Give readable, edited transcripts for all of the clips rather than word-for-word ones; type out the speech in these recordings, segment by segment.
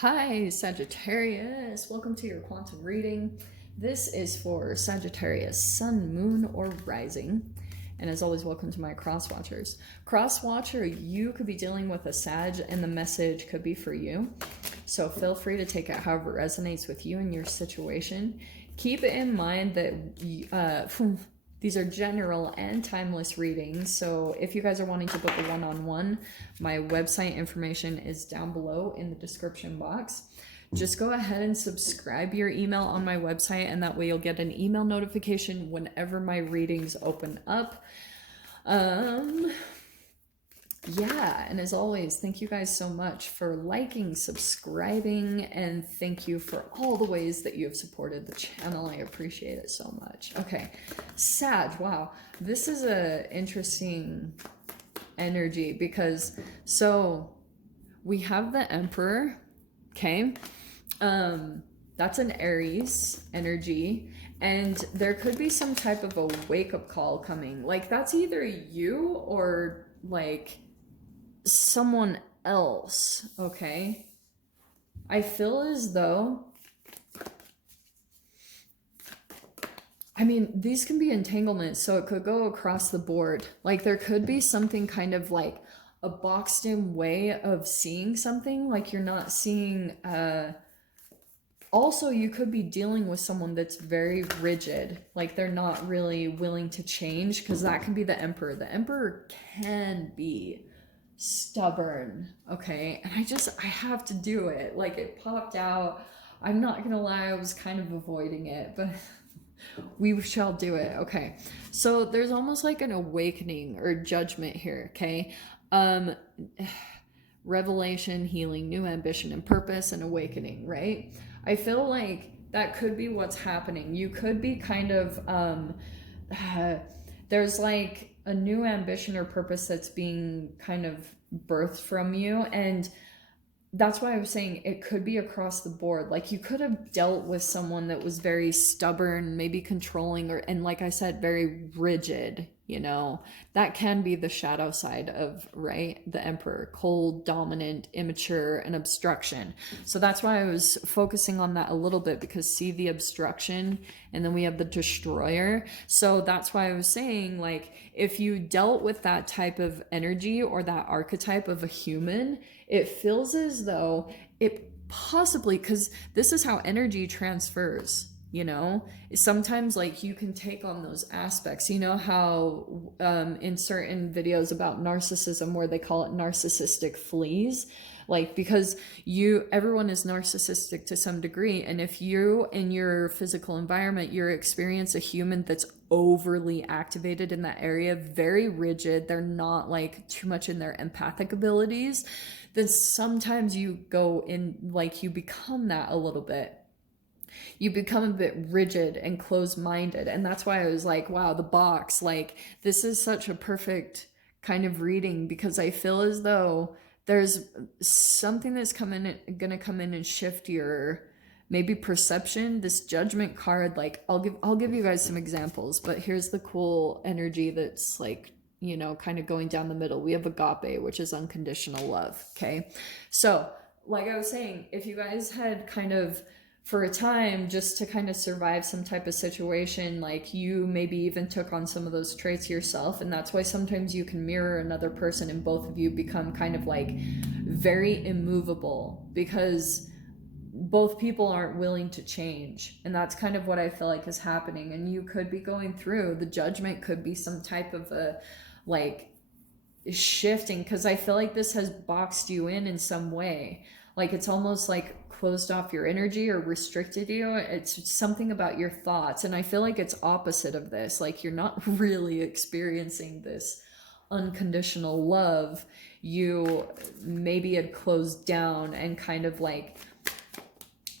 Hi, Sagittarius. Welcome to your quantum reading. This is for Sagittarius, Sun, Moon, or Rising. And as always, welcome to my cross watchers. Cross watcher, you could be dealing with a Sag, and the message could be for you. So feel free to take it however resonates with you and your situation. Keep in mind that these are general and timeless readings, so if you guys are wanting to book a one-on-one, my website information is down below in the description box. Just go ahead and subscribe your email on my website, and that way you'll get an email notification whenever my readings open up. Yeah, and as always, thank you guys so much for liking, subscribing, and thank you for all the ways that you have supported the channel. I appreciate it so much. Okay, Sag, wow, this is a interesting energy because, so we have the Emperor, okay? That's an Aries energy, and there could be some type of a wake-up call coming. Like, that's either you or, like, someone else, okay? I feel as though, I mean, these can be entanglements, so it could go across the board. Like, there could be something kind of like a boxed in way of seeing something, like you're not seeing, also you could be dealing with someone that's very rigid, like they're not really willing to change, because that can be the Emperor. The Emperor can be stubborn, okay? And I have to do it. Like, it popped out. I'm not gonna lie, I was kind of avoiding it, but we shall do it. Okay, so there's almost like an awakening or judgment here, okay? Revelation, healing, new ambition and purpose, and awakening, right? I feel like that could be what's happening. You could be kind of there's like a new ambition or purpose that's being kind of birthed from you, and that's why I was saying it could be across the board. Like, you could have dealt with someone that was very stubborn, maybe controlling, or, and like I said, very rigid, you know. That can be the shadow side of, right, the Emperor: cold, dominant, immature, and obstruction. So that's why I was focusing on that a little bit, because see the obstruction, and then we have the destroyer. So that's why I was saying, like, if you dealt with that type of energy or that archetype of a human, it feels as though it possibly, because this is how energy transfers, you know. Sometimes, like, you can take on those aspects. You know how in certain videos about narcissism, where they call it narcissistic fleas, like, because everyone is narcissistic to some degree, and if you in your physical environment you experience a human that's overly activated in that area, very rigid, they're not like too much in their empathic abilities, then sometimes you go in, like, you become that a little bit. You become a bit rigid and closed-minded. And that's why I was like, wow, the box, like, this is such a perfect kind of reading, because I feel as though there's something that's gonna come in and shift your maybe perception. This Judgment card, like, I'll give you guys some examples, but here's the cool energy that's, like, you know, kind of going down the middle. We have agape, which is unconditional love, okay? So, like I was saying, if you guys had kind of, for a time, just to kind of survive some type of situation, like, you maybe even took on some of those traits yourself, and that's why sometimes you can mirror another person and both of you become kind of like very immovable, because both people aren't willing to change. And that's kind of what I feel like is happening. And you could be going through the Judgment, could be some type of a, like, shifting, because I feel like this has boxed you in some way. Like, it's almost like closed off your energy or restricted you. It's something about your thoughts, and I feel like it's opposite of this. Like, you're not really experiencing this unconditional love. You maybe had closed down and kind of like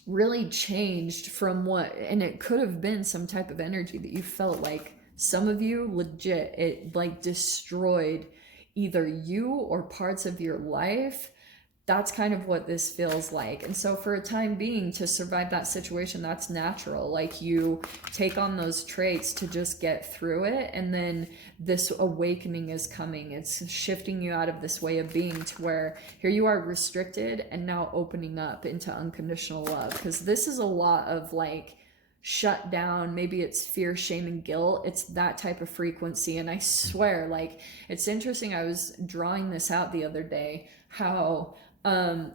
really changed from what, and it could have been some type of energy that you felt like, some of you legit, it like destroyed either you or parts of your life That's kind of what this feels like. And so for a time being, to survive that situation, that's natural. Like, you take on those traits to just get through it, and then this awakening is coming. It's shifting you out of this way of being to where here you are restricted and now opening up into unconditional love. Because this is a lot of like shut down, maybe it's fear, shame, and guilt. It's that type of frequency. And I swear, like, it's interesting, I was drawing this out the other day, how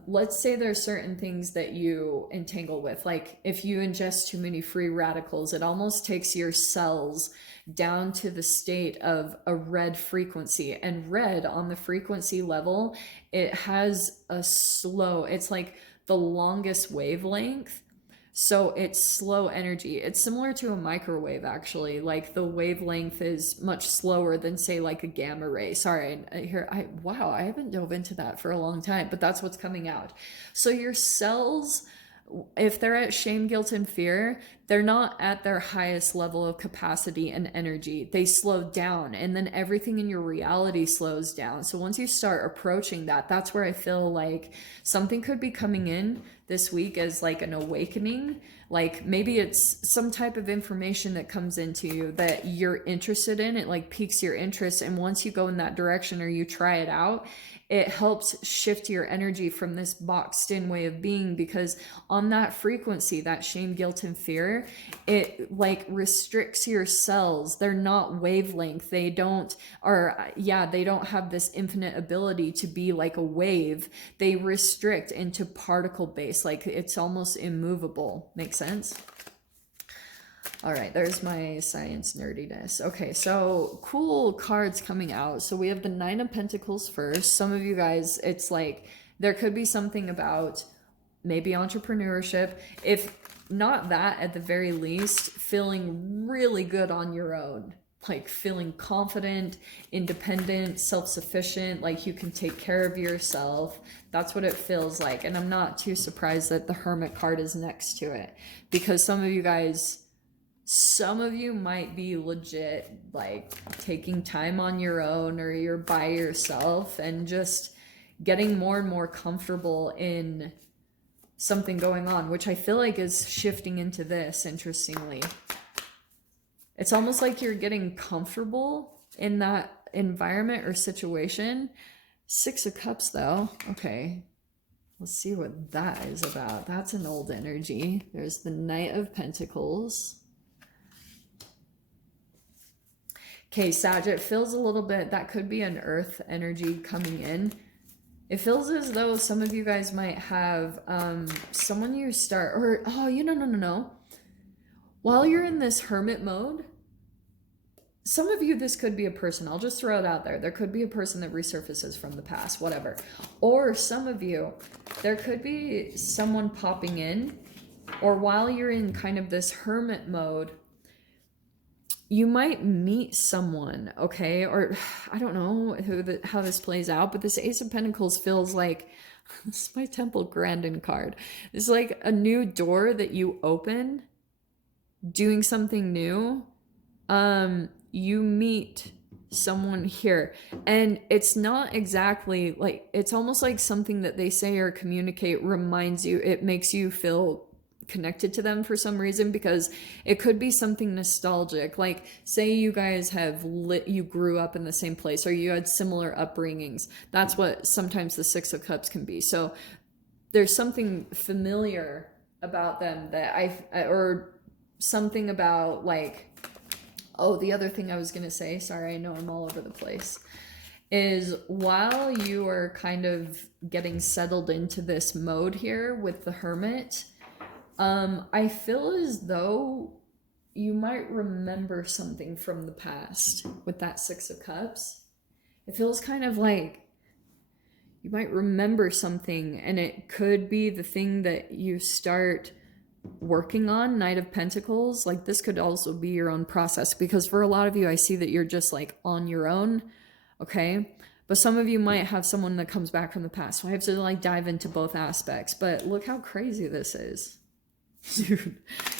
let's say there's certain things that you entangle with, like if you ingest too many free radicals, it almost takes your cells down to the state of a red frequency. And red, on the frequency level, it has a slow, it's like the longest wavelength. So it's slow energy. It's similar to a microwave, actually. Like, the wavelength is much slower than, say, like a gamma ray. Sorry, wow, I haven't dove into that for a long time, but that's what's coming out. So your cells, if they're at shame, guilt, and fear, they're not at their highest level of capacity and energy. They slow down, and then everything in your reality slows down. So once you start approaching that, that's where I feel like something could be coming in this week as like an awakening. Like, maybe it's some type of information that comes into you that you're interested in. It like piques your interest, and once you go in that direction or you try it out, it helps shift your energy from this boxed in way of being. Because on that frequency, that shame, guilt, and fear, it like restricts your cells. They're not wavelength. They don't, or yeah, they don't have this infinite ability to be like a wave. They restrict into particle base. Like, it's almost immovable. Makes sense? All right, there's my science nerdiness. Okay, so cool cards coming out. So we have the Nine of Pentacles first. Some of you guys, it's like there could be something about maybe entrepreneurship. If not that, at the very least, feeling really good on your own. Like, feeling confident, independent, self-sufficient, like you can take care of yourself. That's what it feels like. And I'm not too surprised that the Hermit card is next to it, because some of you might be legit like taking time on your own, or you're by yourself and just getting more and more comfortable in something going on, which I feel like is shifting into this, interestingly. It's almost like you're getting comfortable in that environment or situation. Six of Cups, though. Okay, let's see what that is about. That's an old energy. There's the Knight of Pentacles. Okay, Sag, it feels a little bit, that could be an earth energy coming in. It feels as though some of you guys might have someone you start, or, oh, no. While you're in this hermit mode, some of you, this could be a person. I'll just throw it out there. There could be a person that resurfaces from the past, whatever. Or some of you, there could be someone popping in, or while you're in kind of this hermit mode, you might meet someone, okay? Or I don't know how this plays out, but this Ace of Pentacles feels like, this is my Temple Grandin card. It's like a new door that you open, doing something new. You meet someone here, and it's not exactly like, it's almost like something that they say or communicate reminds you, it makes you feel connected to them for some reason, because it could be something nostalgic. Like, say you guys you grew up in the same place, or you had similar upbringings. That's what sometimes the Six of Cups can be. So there's something familiar about them that or something about like, oh, the other thing I was gonna say, sorry, I know I'm all over the place, is while you are kind of getting settled into this mode here with the Hermit, I feel as though you might remember something from the past with that Six of Cups. It feels kind of like you might remember something, and it could be the thing that you start working on. Knight of Pentacles, like this could also be your own process, because for a lot of you, I see that you're just like on your own, okay? But some of you might have someone that comes back from the past. So I have to like dive into both aspects, but look how crazy this is. Dude.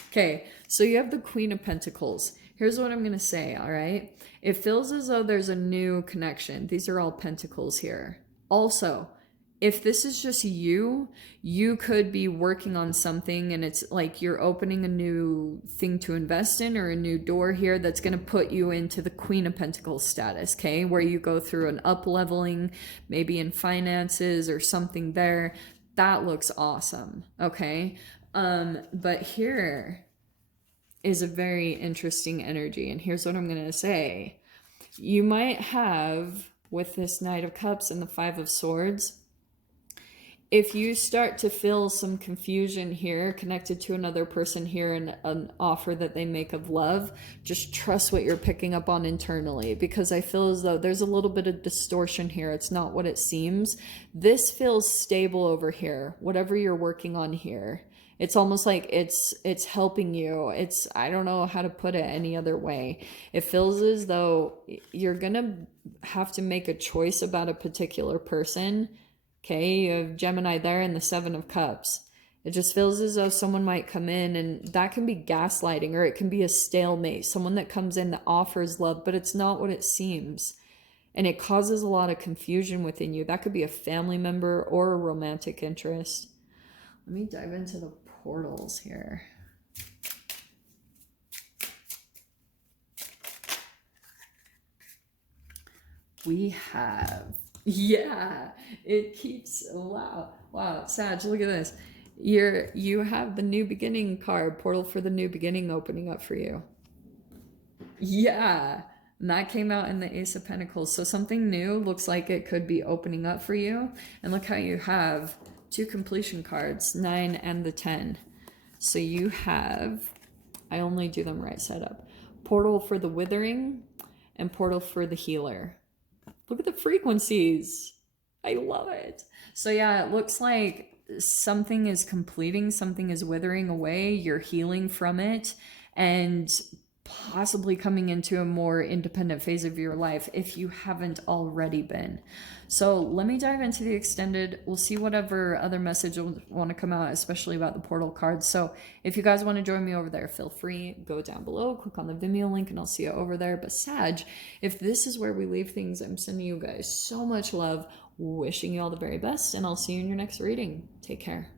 Okay, so you have the Queen of Pentacles. Here's what I'm going to say, all right? It feels as though there's a new connection. These are all pentacles here. Also, if this is just you, you could be working on something and it's like you're opening a new thing to invest in or a new door here that's going to put you into the Queen of Pentacles status, okay? Where you go through an up leveling, maybe in finances or something there. That looks awesome, okay? But here is a very interesting energy. And here's what I'm going to say. You might have, with this Knight of Cups and the Five of Swords, if you start to feel some confusion here connected to another person here and an offer that they make of love, just trust what you're picking up on internally, because I feel as though there's a little bit of distortion here. It's not what it seems. This feels stable over here, whatever you're working on here. It's almost like it's helping you. I don't know how to put it any other way. It feels as though you're gonna have to make a choice about a particular person. Okay, you have Gemini there and the Seven of Cups. It just feels as though someone might come in, and that can be gaslighting, or it can be a stalemate. Someone that comes in that offers love, but it's not what it seems. And it causes a lot of confusion within you. That could be a family member or a romantic interest. Let me dive into the portals here. We have, yeah, it keeps, wow, Sag, look at this. You have the new beginning card, portal for the new beginning opening up for you. Yeah, and that came out in the Ace of Pentacles. So something new looks like it could be opening up for you. And look how you have two completion cards, 9 and the 10. So you have, I only do them right side up, portal for the withering and portal for the healer. Look at the frequencies. I love it. So yeah, it looks like something is completing, something is withering away, you're healing from it, and possibly coming into a more independent phase of your life if you haven't already been. So let me dive into the extended. We'll see whatever other message will want to come out, especially about the portal cards. So if you guys want to join me over there, feel free, go down below, click on the Vimeo link, and I'll see you over there. But Sag, if this is where we leave things, I'm sending you guys so much love, wishing you all the very best, and I'll see you in your next reading. Take care.